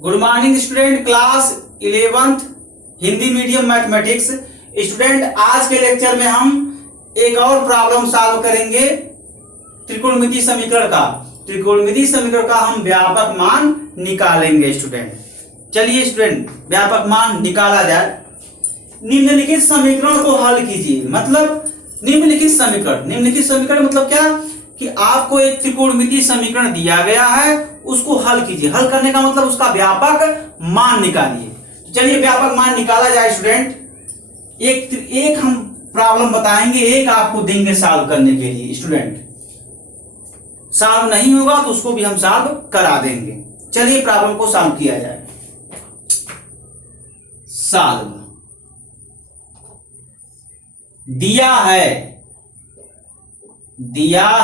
Good morning student, class 11th Hindi medium mathematics. Student, आज के lecture में हम एक और प्रॉब्लम सॉल्व करेंगे त्रिकोणमितीय समीकरण का। त्रिकोणमितीय समीकरण का हम व्यापक मान निकालेंगे स्टूडेंट। चलिए स्टूडेंट, व्यापक मान निकाला जाए। निम्नलिखित समीकरण को हल कीजिए। मतलब निम्नलिखित समीकरण मतलब क्या कि आपको एक त्रिकोणमितीय समीकरण दिया गया है, उसको हल कीजिए। हल करने का मतलब उसका व्यापक मान निकालिए। तो चलिए व्यापक मान निकाला जाए स्टूडेंट। एक हम प्रॉब्लम बताएंगे, एक आपको देंगे सॉल्व करने के लिए। स्टूडेंट सॉल्व नहीं होगा तो उसको भी हम सॉल्व करा देंगे। चलिए प्रॉब्लम को सॉल्व किया जाए। सॉल्व दिया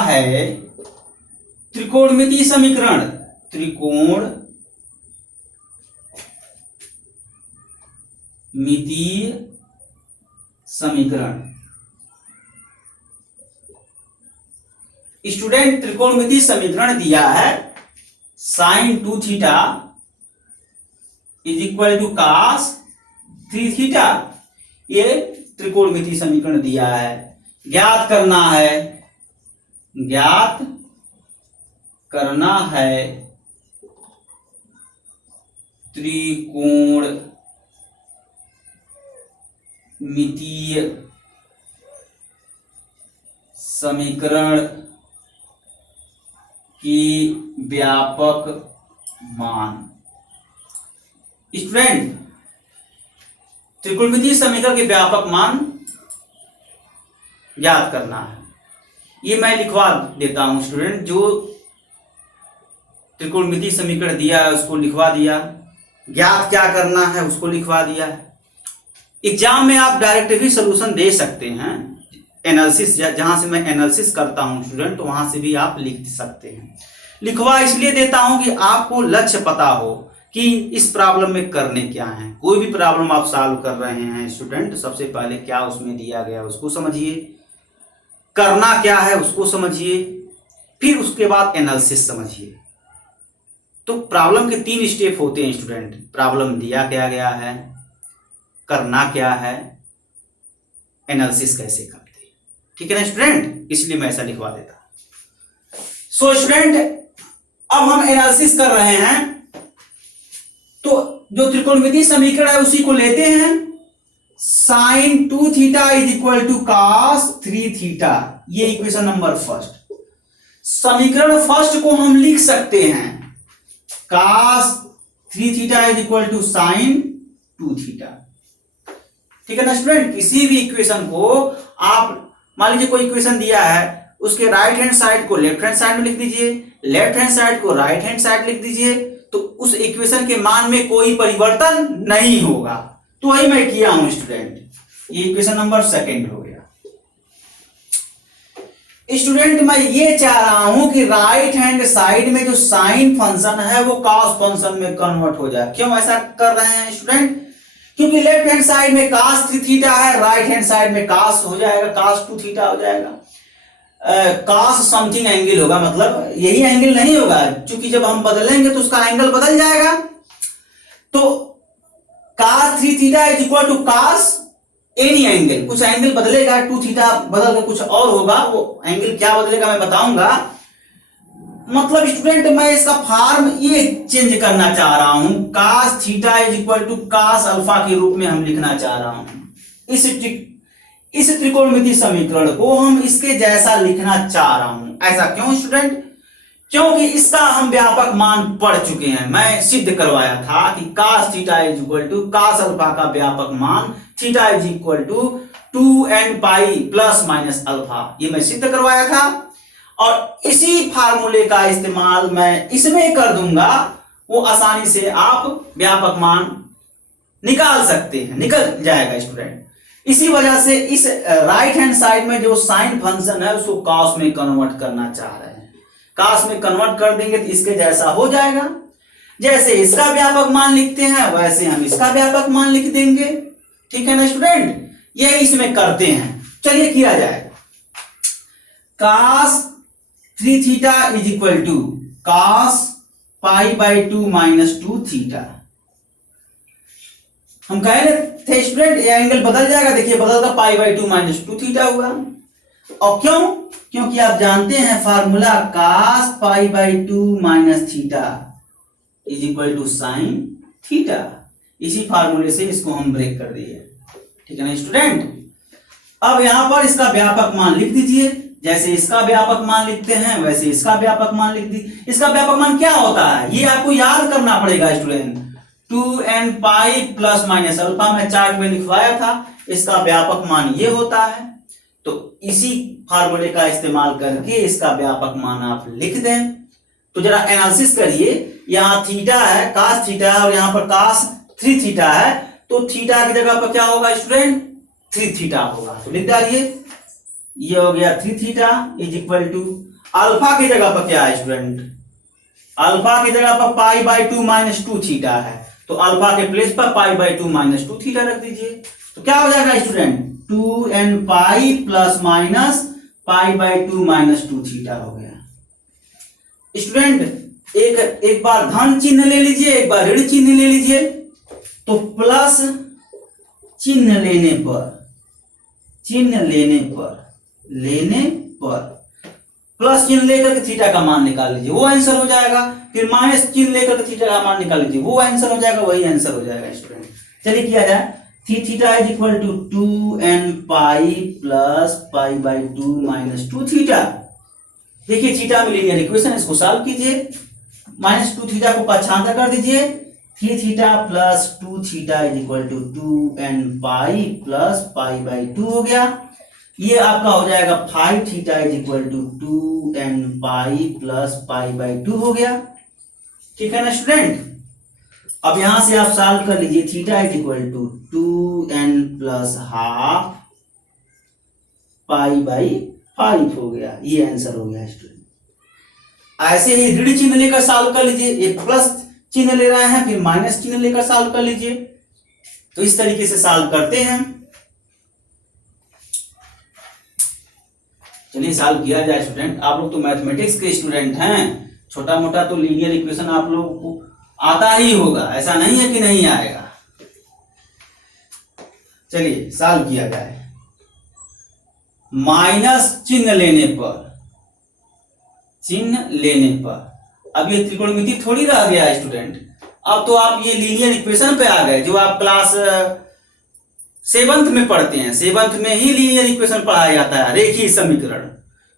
है त्रिकोणमितीय समीकरण। त्रिकोणमितीय समीकरण स्टूडेंट, त्रिकोणमितीय समीकरण दिया है sin 2 theta is equal to cos 3 theta. ये त्रिकोणमितीय समीकरण दिया है। ज्ञात करना है त्रिकोणमितीय समीकरण की व्यापक मान। स्टूडेंट, त्रिकोणमितीय समीकरण के व्यापक मान ज्ञात करना है। ये मैं लिखवा देता हूं स्टूडेंट। जो त्रिकोणमितीय समीकरण दिया है उसको लिखवा दिया, ज्ञात क्या करना है उसको लिखवा दिया है। एग्जाम में आप डायरेक्ट भी सॉल्यूशन दे सकते हैं। एनालिसिस जहां से मैं एनालिसिस करता हूं स्टूडेंट, तो वहां से भी आप लिख सकते हैं। लिखवा इसलिए देता हूं कि आपको लक्ष्य पता हो कि इस प्रॉब्लम में करने क्या है। कोई भी प्रॉब्लम आप सॉल्व कर रहे हैं स्टूडेंट, सबसे पहले क्या उसमें दिया गया उसको समझिए, करना क्या है उसको समझिए, फिर उसके बाद एनालिसिस समझिए। तो प्रॉब्लम के 3 स्टेप होते हैं स्टूडेंट। प्रॉब्लम दिया क्या गया है, करना क्या है, एनालिसिस कैसे करते हैं। ठीक है ना स्टूडेंट, इसलिए मैं ऐसा लिखवा देता। सो स्टूडेंट, अब हम एनालिसिस कर रहे हैं। तो जो त्रिकोणमितीय समीकरण है उसी को लेते हैं। sin 2 theta is equal to cos 3 theta. ये इक्वेशन नंबर फर्स्ट। समीकरण फर्स्ट को हम लिख सकते हैं cos 3 theta is equal to sin 2 theta. ठीक है ना स्टूडेंट। किसी भी इक्वेशन को आप मान लीजिए कोई इक्वेशन दिया है, उसके राइट हैंड साइड को लेफ्ट हैंड साइड में लिख दीजिए, लेफ्ट हैंड साइड को राइट हैंड साइड लिख दीजिए, तो उस इक्वेशन के मान में कोई परिवर्तन नहीं होगा। तो वही मैं किया हूं स्टूडेंट। ये इक्वेशन नंबर सेकंड हो गया। स्टूडेंट, मैं ये चाह रहा हूं कि राइट हैंड साइड में जो साइन फंक्शन है वो cos फंक्शन में कन्वर्ट हो जाए। क्यों ऐसा कर रहे हैं स्टूडेंट? क्योंकि लेफ्ट हैंड साइड में cos 3 थीटा है, राइट हैंड साइड में cos हो जाएगा, cos 2 थीटा हो जाएगा। cos समथिंग एंगल होगा, मतलब यही एंगल नहीं होगा, क्योंकि जब हम बदलेंगे तो उसका एंगल बदल जाएगा। तो cos 3 theta is equal to cos any angle. कुछ एंगल बदलेगा, 2 थीटा बदल कर कुछ और होगा। वो एंगल क्या बदलेगा मैं बताऊंगा। मतलब स्टूडेंट, मैं इसका फॉर्म ये चेंज करना चाह रहा हूं। cos theta is equal to cos alpha के रूप में हम लिखना चाह रहा हूं। इस त्रिकोणमितीय समीकरण को हम इसके जैसा लिखना चाह रहा हूं। ऐसा क्यों स्टूडेंट? क्योंकि इसका हम व्यापक मान पढ़ चुके हैं। मैं सिद्ध करवाया था कि cos theta is equal to cos alpha का व्यापक मान theta is equal to 2n pi plus minus alpha. ये मैं सिद्ध करवाया था, और इसी फार्मूले का इस्तेमाल मैं इसमें कर दूंगा। वो आसानी से आप व्यापक मान निकाल सकते हैं, निकल जाएगा स्टूडेंट। इसी वजह से इस राइट हैंड साइड में जो साइन फंक्शन है उसको cos में कन्वर्ट करना चाह रहे हैं। cos में कन्वर्ट कर देंगे तो इसके जैसा हो जाएगा। जैसे इसका व्यापक मान लिखते हैं वैसे हम इसका व्यापक मान लिख देंगे। ठीक है ना स्टूडेंट, ये इसमें करते हैं। चलिए किया जाए। cos 3 theta is equal to cos π/2 - 2 theta. हम कह रहे थे स्टूडेंट ये एंगल बदल जाएगा, देखिए बदलकर π/2 - 2 थीटा हुआ। और क्यों? क्योंकि आप जानते हैं formula cos π/2 - theta is equal to sine theta. इसी फार्मूले से इसको हम ब्रेक कर दिए, ठीक है ना स्टूडेंट। अब यहां पर इसका व्यापक मान लिख दीजिए, जैसे इसका व्यापक मान लिखते हैं वैसे इसका व्यापक मान लिख दीजिए। इसका व्यापक मान क्या होता है ये आपको याद करना पड़ेगा student, 2n pi plus minus alpha में चार्ट में लिखवाया था, इसका व्यापक मान ये होता है। तो इसी फार्मूले का इस्तेमाल करके इसका व्यापक मान आप लिख दें। तो जरा एनालिसिस करिए, यहाँ थीटा है cos थीटा है और यहाँ पर cos 3 थीटा है, तो थीटा की जगह पर क्या होगा स्टूडेंट 3 थीटा होगा। तो लिख डालिए ये हो गया 3 theta is equal to alpha की जगह पर क्या है स्टूडेंट, अल्फा की जगह पर π/2 - 2 थीटा है, तो अल्फा के प्लेस पर π/2 - 2 थीटा रख दीजिए। तो क्या हो जाएगा student 2n pi plus minus π/2 - 2 theta हो गया। स्टूडेंट एक बार धन चिन्ह ले लीजिए, एक बार ऋण चिन्ह ले लीजिए। तो प्लस चिन्ह लेने पर प्लस चिन्ह लेकर के थीटा का मान निकाल लीजिए, वो आंसर हो जाएगा। फिर माइनस चिन्ह लेकर के थीटा का मान निकाल लीजिए, वो आंसर हो जाएगा, वही आंसर हो जाएगा स्टूडेंट। चलिए किया जाए, theta is equal to 2n pi plus π/2 - 2 theta. देखिए थीटा में लीनियर इक्वेशन, इसको सॉल्व कीजिए, -2 थीटा को पक्षांतर कर दीजिए, 3 theta plus 2 theta is equal to 2n pi plus π/2 हो गया। ये आपका हो जाएगा 5 theta is equal to 2n pi plus π/2 हो गया, ठीक है ना स्टूडेंट। अब यहां से आप सॉल्व कर लीजिए, theta is equal to 2n plus half π/5 हो गया, ये आंसर हो गया स्टूडेंट। ऐसे ही ऋण चिन्ह लेकर सॉल्व कर लीजिए, एक प्लस चिन्ह ले रहे हैं फिर माइनस चिन्ह लेकर सॉल्व कर लीजिए। तो इस तरीके से सॉल्व करते हैं। चलिए सॉल्व किया जाए स्टूडेंट। आप लोग तो मैथमेटिक्स के स्टूडेंट हैं, छोटा मोटा तो लीनियर इक्वेशन आप लोगों को आता ही होगा, ऐसा नहीं है कि नहीं आएगा। चलिए सॉल्व किया जाए। माइनस चिन्ह लेने पर अब ये त्रिकोणमिति थोड़ी रह गया है स्टूडेंट, अब तो आप ये लीनियर इक्वेशन पे आ गए जो आप क्लास 7th में पढ़ते हैं। 7th में ही लीनियर इक्वेशन पढ़ाया जाता है, रेखीय समीकरण।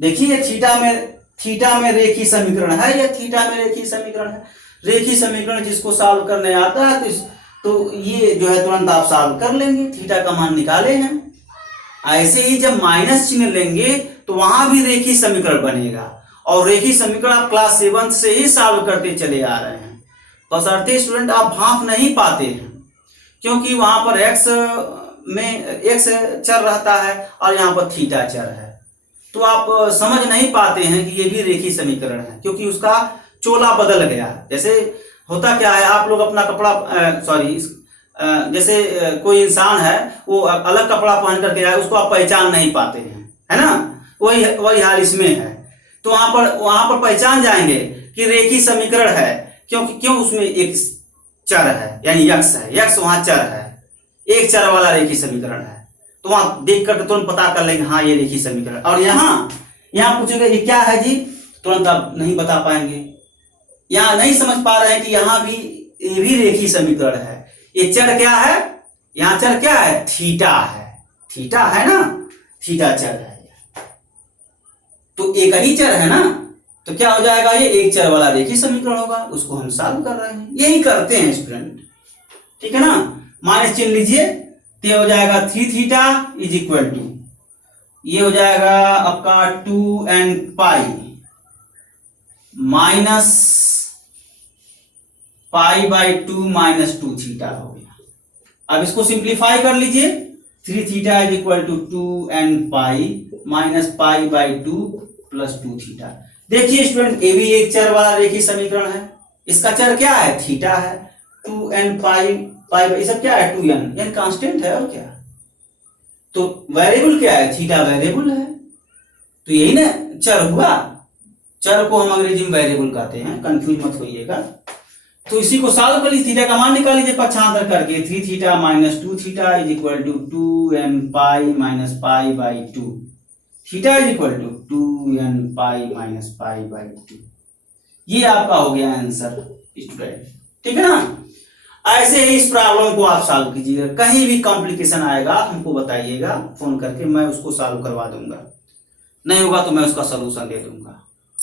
देखिए थीटा में रेखीय समीकरण है, या थीटा में रेखीय समीकरण है। रेखीय समीकरण जिसको सॉल्व करने आता है तो ये जो है तुरंत आप सॉल्व कर लेंगे, थीटा का मान निकाले हैं। ऐसे ही जब माइनस चिन्ह लेंगे तो वहां भी रेखीय समीकरण बनेगा, और रेखीय समीकरण आप क्लास 7th से ही सॉल्व करते चले आ रहे हैं। बशर्ते स्टूडेंट आप भांप नहीं पाते हैं, क्योंकि वहां पर x में x चर रहता है और यहाँ पर थीटा चर है, तो आप समझ नहीं पाते हैं कि ये भी रेखीय समीकरण है, क्योंकि उसका चोला बदल गया। जैसे होता क्या है, आप लोग अपना कपड़ा जैसे कोई इंसान है वो अलग कपड़ा पहन करके आए, उसको आप पहचान नहीं पाते हैं, है ना। वही हाल इसमें है। तो वहां पर पहचान जाएंगे कि रेखीय समीकरण है, क्यों उसमें एक चर है, यानी यक्स है, यक्स वहां चर है, एक चर वाला रेखीय समीकरण है। तो वहां देख कर तुरंत पता कर लेंगे हाँ ये रेखीय समीकरण। और यहाँ पूछेगा ये क्या है जी, तुरंत आप नहीं बता पाएंगे, यहाँ नहीं समझ पा रहे हैं कि यहाँ भी ये भी रेखीय समीकरण है। ये चर क्या है, यहाँ चर क्या है, थीटा है, थीटा है ना, थीटा चर है। तो एक ही चर है ना, तो क्या हो जाएगा, ये एक चर वाला रेखीय समीकरण होगा, उसको हम सॉल्व कर रहे हैं, यही करते हैं स्टूडेंट, ठीक है ना। माइनस चिन्ह लीजिए, तो हो जाएगा 3 थीटा इज इक्वल टू, ये हो जाएगा आपका 2n पाई माइनस π/2 - 2 थीटा हो गया। अब इसको सिंप्लीफाई कर लीजिए, 3 theta is equal to 2n pi minus π/2 plus 2 theta. देखिए स्टूडेंट ये भी एक चर वाला रेखीय समीकरण है, इसका चर क्या है, थीटा है। 2n पाई ये सब क्या है, 2n, यानी कांस्टेंट है, और क्या। तो वेरिएबल क्या है, थीटा वेरिएबल है, तो यही ना चर हुआ, चर को हम अंग्रेजी में वेरिएबल कहते हैं, कंफ्यूज मत होइएगा। तो इसी को सॉल्व कर लीजिए, थीटा का मान निकाल लीजिए पक्षांतर करके, 3 theta minus 2 theta is equal to 2n pi minus pi by 2, theta is equal to 2n pi minus pi by 2। ये आपका हो गया आंसर स्टूडेंट, ठीक है ना। ऐसे ही इस प्रॉब्लम को आप सॉल्व कीजिएगा, कहीं भी कॉम्प्लिकेशन आएगा हमको बताइएगा फोन करके, मैं उसको सॉल्व करवा दूंगा, नहीं होगा तो मैं उसका सलूशन दे दूंगा।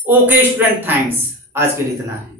ओके स्टूडेंट, थैंक्स, आज के लिए इतना है।